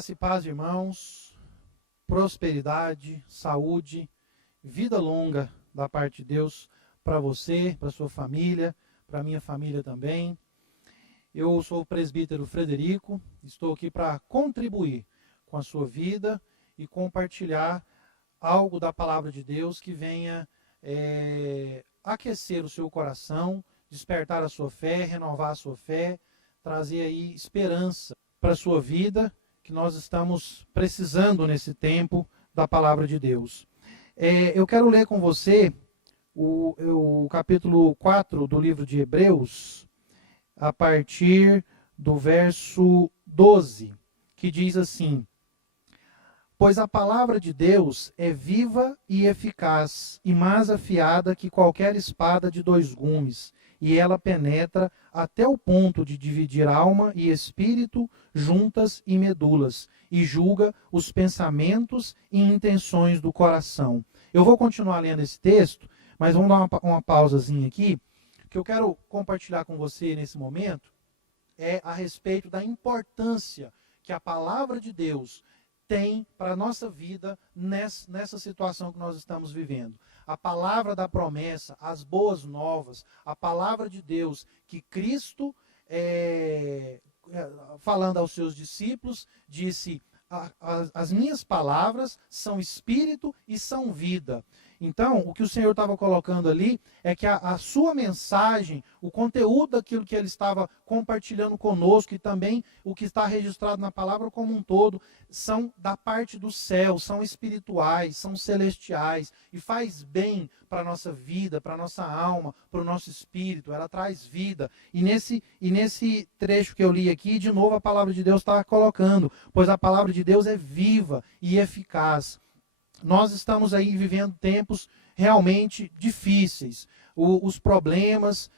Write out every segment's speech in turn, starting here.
Graça e paz, irmãos, prosperidade, saúde, vida longa da parte de Deus para você, para sua família, para minha família também. Eu sou o presbítero Frederico, estou aqui para contribuir com a sua vida e compartilhar algo da palavra de Deus que venha aquecer o seu coração, despertar a sua fé, renovar a sua fé, trazer aí esperança para a sua vida, que nós estamos precisando nesse tempo da palavra de Deus. Eu quero ler com você o capítulo 4 do livro de Hebreus, a partir do verso 12, que diz assim: Pois a palavra de Deus é viva e eficaz, e mais afiada que qualquer espada de dois gumes, e ela penetra até o ponto de dividir alma e espírito, juntas e medulas, e julga os pensamentos e intenções do coração. Eu vou continuar lendo esse texto, mas vamos dar uma pausazinha aqui, que eu quero compartilhar com você nesse momento, a respeito da importância que a palavra de Deus tem para a nossa vida nessa situação que nós estamos vivendo. A palavra da promessa, as boas novas, a palavra de Deus que Cristo, falando aos seus discípulos, disse: as minhas palavras são espírito e são vida. Então, o que o Senhor estava colocando ali é que a sua mensagem, o conteúdo daquilo que ele estava compartilhando conosco e também o que está registrado na palavra como um todo, são da parte do céu, são espirituais, são celestiais e faz bem para a nossa vida, para a nossa alma, para o nosso espírito, ela traz vida. E nesse trecho que eu li aqui, de novo a palavra de Deus está colocando, pois a palavra de Deus é viva e eficaz. Nós estamos aí vivendo tempos realmente difíceis. Os problemas,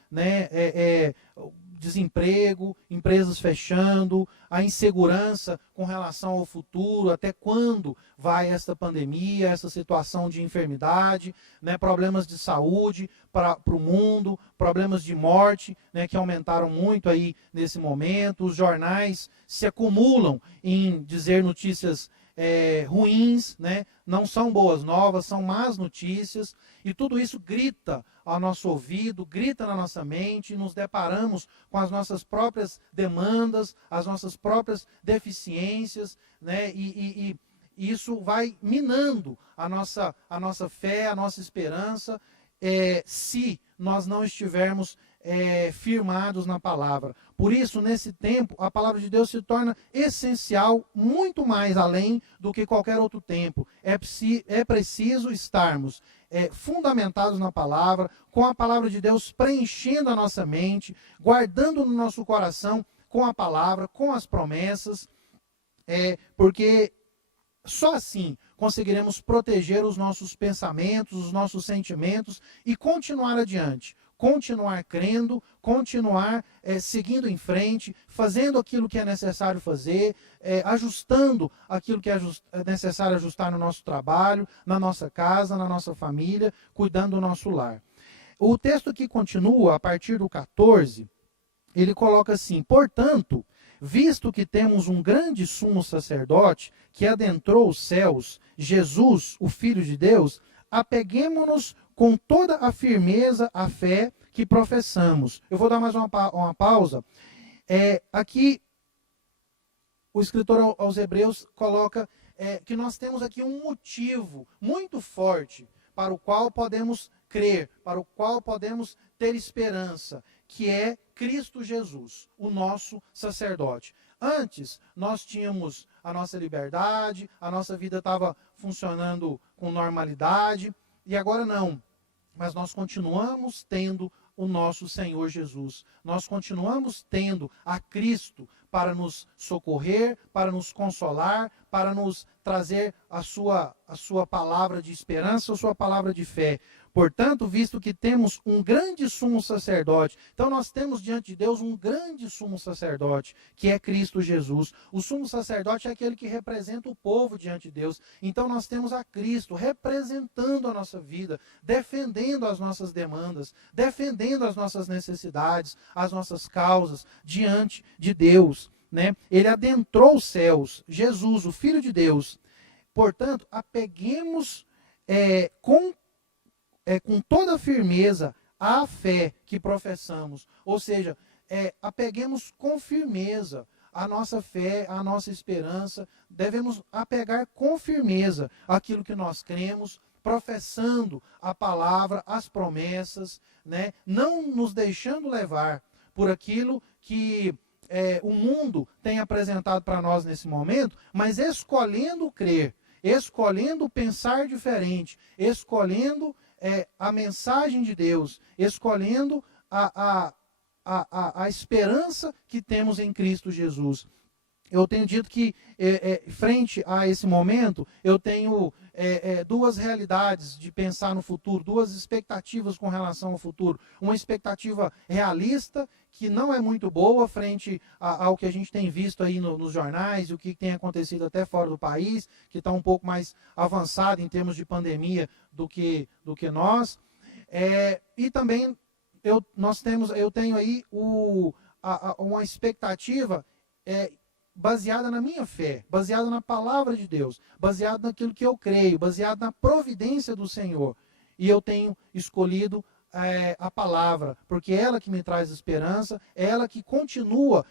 desemprego, empresas fechando, a insegurança com relação ao futuro, até quando vai esta pandemia, essa situação de enfermidade, problemas de saúde para o mundo, problemas de morte, que aumentaram muito aí nesse momento. Os jornais se acumulam em dizer notícias ruins, não são boas novas, são más notícias, e tudo isso grita ao nosso ouvido, grita na nossa mente, e nos deparamos com as nossas próprias demandas, as nossas próprias deficiências, e isso vai minando a nossa fé, a nossa esperança, se nós não estivermos firmados na palavra. Por isso, nesse tempo, a palavra de Deus se torna essencial, muito mais além do que qualquer outro tempo. É preciso estarmos fundamentados na palavra, com a palavra de Deus preenchendo a nossa mente, guardando no nosso coração com a palavra, com as promessas, porque só assim conseguiremos proteger os nossos pensamentos, os nossos sentimentos e continuar adiante. Continuar crendo, continuar seguindo em frente, fazendo aquilo que é necessário fazer, ajustando aquilo que é necessário ajustar no nosso trabalho, na nossa casa, na nossa família, cuidando do nosso lar. O texto que continua, a partir do 14, ele coloca assim: Portanto, visto que temos um grande sumo sacerdote que adentrou os céus, Jesus, o Filho de Deus, apeguemo-nos com toda a firmeza à fé que professamos. Eu vou dar mais uma pausa. Aqui, o escritor aos Hebreus coloca que nós temos aqui um motivo muito forte para o qual podemos crer, para o qual podemos ter esperança, que é Cristo Jesus, o nosso sacerdote. Antes, nós tínhamos a nossa liberdade, a nossa vida estava funcionando com normalidade, e agora não. Mas nós continuamos tendo o nosso Senhor Jesus. Nós continuamos tendo a Cristo para nos socorrer, para nos consolar, para nos trazer a sua palavra de esperança, a sua palavra de fé. Portanto, visto que temos um grande sumo sacerdote, então nós temos diante de Deus um grande sumo sacerdote, que é Cristo Jesus. O sumo sacerdote é aquele que representa o povo diante de Deus. Então nós temos a Cristo representando a nossa vida, defendendo as nossas demandas, defendendo as nossas necessidades, as nossas causas diante de Deus. né? Ele adentrou os céus, Jesus, o Filho de Deus. Portanto, apeguemos com toda firmeza à fé que professamos. Ou seja, apeguemos com firmeza a nossa fé, a nossa esperança. Devemos apegar com firmeza aquilo que nós cremos, professando a palavra, as promessas, né? Não nos deixando levar por aquilo que o mundo tem apresentado para nós nesse momento, mas escolhendo crer, escolhendo pensar diferente, escolhendo a mensagem de Deus, escolhendo a esperança que temos em Cristo Jesus. Eu tenho dito que, frente a esse momento, eu tenho duas realidades de pensar no futuro, duas expectativas com relação ao futuro. Uma expectativa realista, que não é muito boa frente ao que a gente tem visto aí nos jornais, e o que tem acontecido até fora do país, que está um pouco mais avançado em termos de pandemia do que nós. E também eu tenho aí uma expectativa baseada na minha fé, baseada na palavra de Deus, baseada naquilo que eu creio, baseada na providência do Senhor. E eu tenho escolhido a palavra, porque é ela que me traz esperança, é ela que continua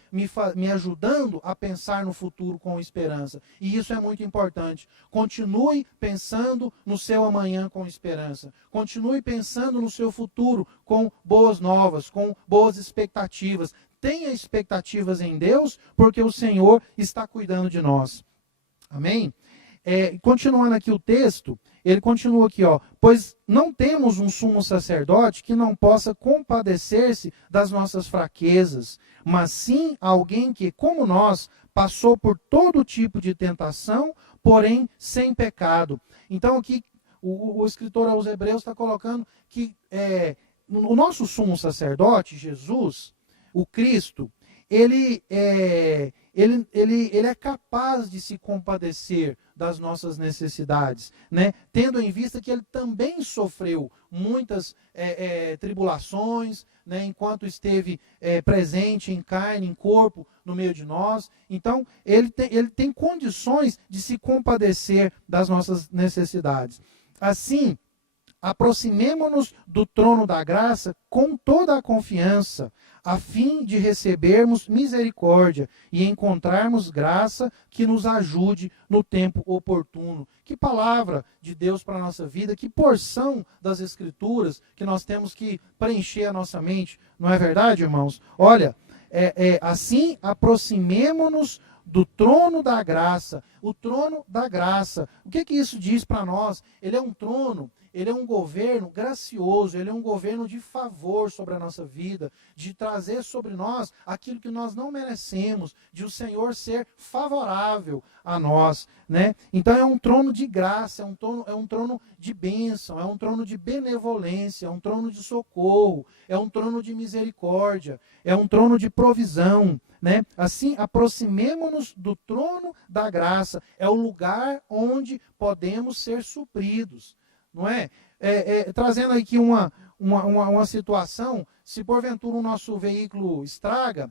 me ajudando a pensar no futuro com esperança. E isso é muito importante. Continue pensando no seu amanhã com esperança. Continue pensando no seu futuro com boas novas, com boas expectativas. Tenha expectativas em Deus, porque o Senhor está cuidando de nós. Amém? Continuando aqui o texto, ele continua aqui, pois não temos um sumo sacerdote que não possa compadecer-se das nossas fraquezas, mas sim alguém que, como nós, passou por todo tipo de tentação, porém sem pecado. Então aqui o escritor aos Hebreus está colocando que o nosso sumo sacerdote, Jesus, o Cristo, ele é capaz de se compadecer das nossas necessidades, né? Tendo em vista que ele também sofreu muitas tribulações, né? Enquanto esteve presente em carne, em corpo, no meio de nós. Então, ele tem condições de se compadecer das nossas necessidades. Assim, aproximemo-nos do trono da graça com toda a confiança, a fim de recebermos misericórdia e encontrarmos graça que nos ajude no tempo oportuno. Que palavra de Deus para a nossa vida, que porção das Escrituras que nós temos que preencher a nossa mente. Não é verdade, irmãos? Olha, assim aproximemo-nos do trono da graça. O trono da graça. O que isso diz para nós? Ele é um trono, ele é um governo gracioso, ele é um governo de favor sobre a nossa vida, de trazer sobre nós aquilo que nós não merecemos, de o Senhor ser favorável a nós, né? Então é um trono de graça, é um trono de bênção, é um trono de benevolência, é um trono de socorro, é um trono de misericórdia, é um trono de provisão, né? Assim, aproximemo-nos do trono da graça, é o lugar onde podemos ser supridos. Não é? Trazendo aqui uma situação, se porventura o nosso veículo estraga,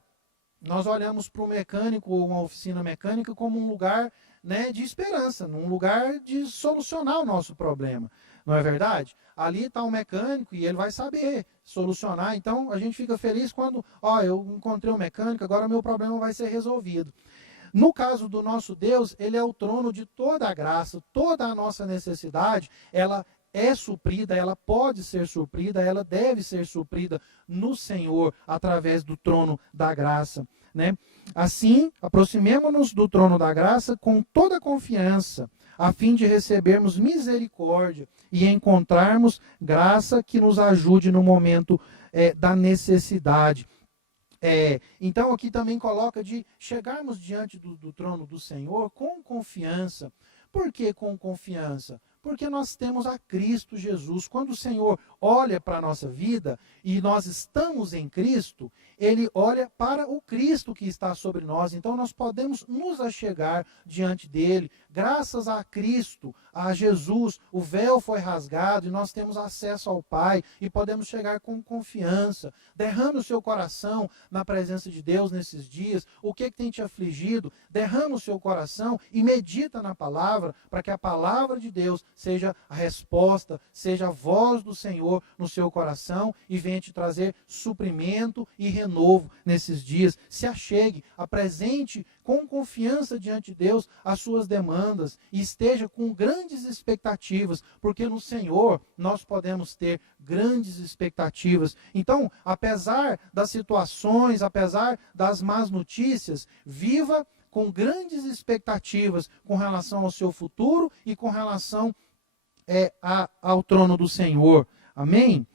nós olhamos para o mecânico ou uma oficina mecânica como um lugar, né, de esperança, um lugar de solucionar o nosso problema. Não é verdade? Ali está um mecânico e ele vai saber solucionar. Então a gente fica feliz quando, eu encontrei um mecânico, agora meu problema vai ser resolvido. No caso do nosso Deus, ele é o trono de toda a graça, toda a nossa necessidade, ela é suprida, ela pode ser suprida, ela deve ser suprida no Senhor, através do trono da graça, né? Assim, aproximemo-nos do trono da graça com toda confiança, a fim de recebermos misericórdia e encontrarmos graça que nos ajude no momento da necessidade. Então aqui também coloca de chegarmos diante do trono do Senhor com confiança. Por que com confiança? Porque nós temos a Cristo Jesus. Quando o Senhor olha para a nossa vida e nós estamos em Cristo, Ele olha para o Cristo que está sobre nós. Então nós podemos nos achegar diante dEle. Graças a Cristo, a Jesus, o véu foi rasgado e nós temos acesso ao Pai e podemos chegar com confiança. Derrame o seu coração na presença de Deus nesses dias. O que tem te afligido? Derrama o seu coração e medita na palavra, para que a palavra de Deus seja a resposta, seja a voz do Senhor no seu coração e venha te trazer suprimento e renovo nesses dias. Se achegue, apresente com confiança diante de Deus as suas demandas e esteja com grandes expectativas, porque no Senhor nós podemos ter grandes expectativas. Então, apesar das situações, apesar das más notícias, viva com grandes expectativas com relação ao seu futuro e com relação ao trono do Senhor. Amém?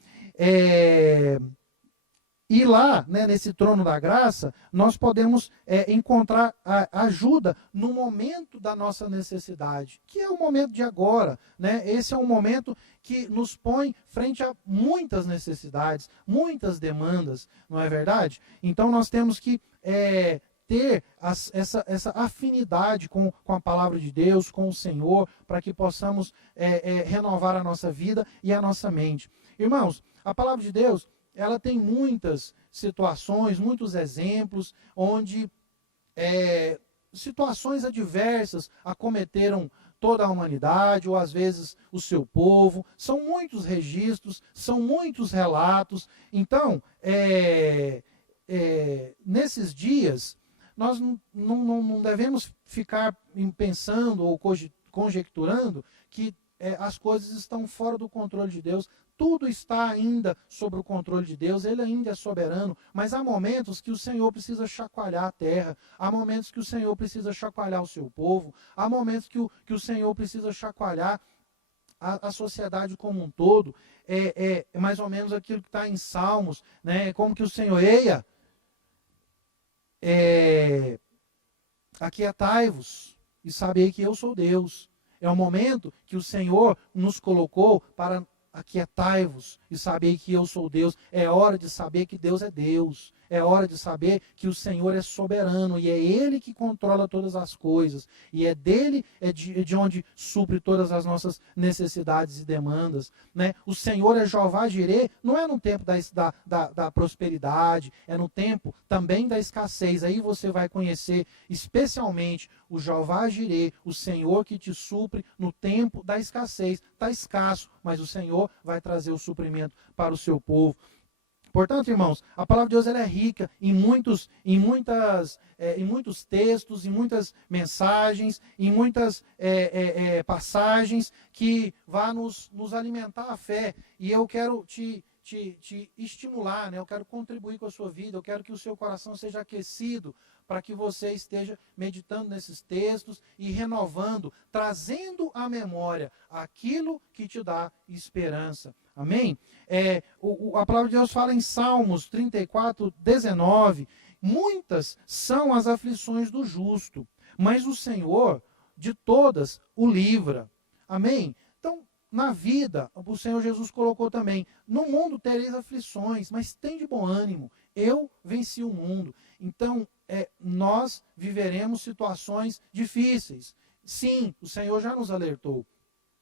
E lá, né, nesse trono da graça, nós podemos encontrar ajuda no momento da nossa necessidade, que é o momento de agora. Né? Esse é um momento que nos põe frente a muitas necessidades, muitas demandas, não é verdade? Então nós temos que ter essa afinidade com a palavra de Deus, com o Senhor, para que possamos renovar a nossa vida e a nossa mente. Irmãos, a palavra de Deus, ela tem muitas situações, muitos exemplos, onde situações adversas acometeram toda a humanidade, ou às vezes o seu povo. São muitos registros, são muitos relatos. Então, nesses dias, nós não devemos ficar pensando ou conjecturando que as coisas estão fora do controle de Deus. Tudo está ainda sob o controle de Deus, Ele ainda é soberano, mas há momentos que o Senhor precisa chacoalhar a terra, há momentos que o Senhor precisa chacoalhar o seu povo, há momentos que o Senhor precisa chacoalhar a sociedade como um todo. É mais ou menos aquilo que está em Salmos, né? Como que o Senhor, aquietai-vos e sabei que eu sou Deus. É o momento que o Senhor nos colocou para aquietai-vos e sabei que eu sou Deus. É hora de saber que Deus é Deus. É hora de saber que o Senhor é soberano e é Ele que controla todas as coisas. E é dele, de onde supre todas as nossas necessidades e demandas. Né? O Senhor é Jeová Jirê, não é no tempo da prosperidade, é no tempo também da escassez. Aí você vai conhecer especialmente o Jeová Jirê, o Senhor que te supre no tempo da escassez. Está escasso, mas o Senhor vai trazer o suprimento para o seu povo. Portanto, irmãos, a palavra de Deus ela é rica em muitos textos, em muitas mensagens, em muitas passagens que vão nos alimentar a fé. E eu quero te estimular, né? Eu quero contribuir com a sua vida, eu quero que o seu coração seja aquecido para que você esteja meditando nesses textos e renovando, trazendo à memória aquilo que te dá esperança. Amém? A palavra de Deus fala em Salmos 34, 19, muitas são as aflições do justo, mas o Senhor de todas o livra. Amém? Então, na vida, o Senhor Jesus colocou também, no mundo tereis aflições, mas tem de bom ânimo, eu venci o mundo. Então, nós viveremos situações difíceis. Sim, o Senhor já nos alertou.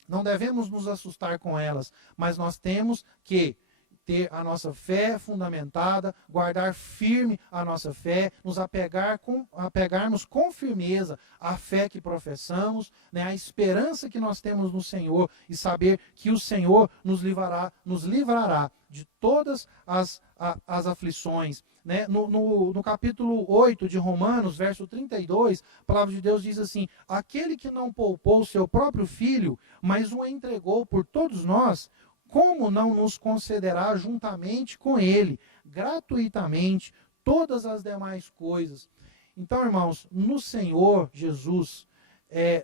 Não devemos nos assustar com elas, mas nós temos que ter a nossa fé fundamentada, guardar firme a nossa fé, nos apegarmos com firmeza à fé que professamos, né, a esperança que nós temos no Senhor e saber que o Senhor nos livrará de todas as aflições. Né? No capítulo 8 de Romanos, verso 32, a palavra de Deus diz assim: aquele que não poupou o seu próprio filho, mas o entregou por todos nós, como não nos concederá juntamente com ele, gratuitamente, todas as demais coisas? Então, irmãos, no Senhor Jesus,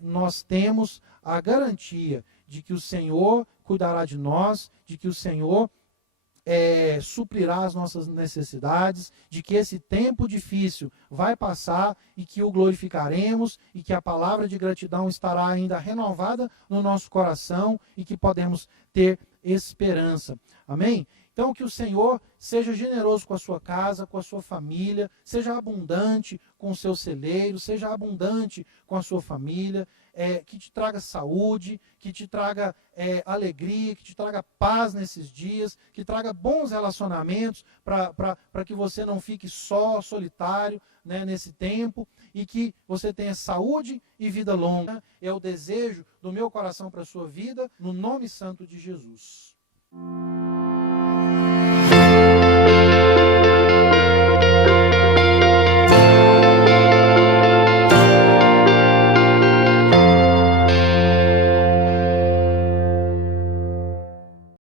nós temos a garantia de que o Senhor cuidará de nós, de que o Senhor suprirá as nossas necessidades, de que esse tempo difícil vai passar e que o glorificaremos e que a palavra de gratidão estará ainda renovada no nosso coração e que podemos ter esperança. Amém? Então, que o Senhor seja generoso com a sua casa, com a sua família, seja abundante com o seu celeiro, seja abundante com a sua família, que te traga saúde, que te traga alegria, que te traga paz nesses dias, que traga bons relacionamentos para que você não fique só, solitário, né, nesse tempo, e que você tenha saúde e vida longa. É o desejo do meu coração para a sua vida, no nome santo de Jesus.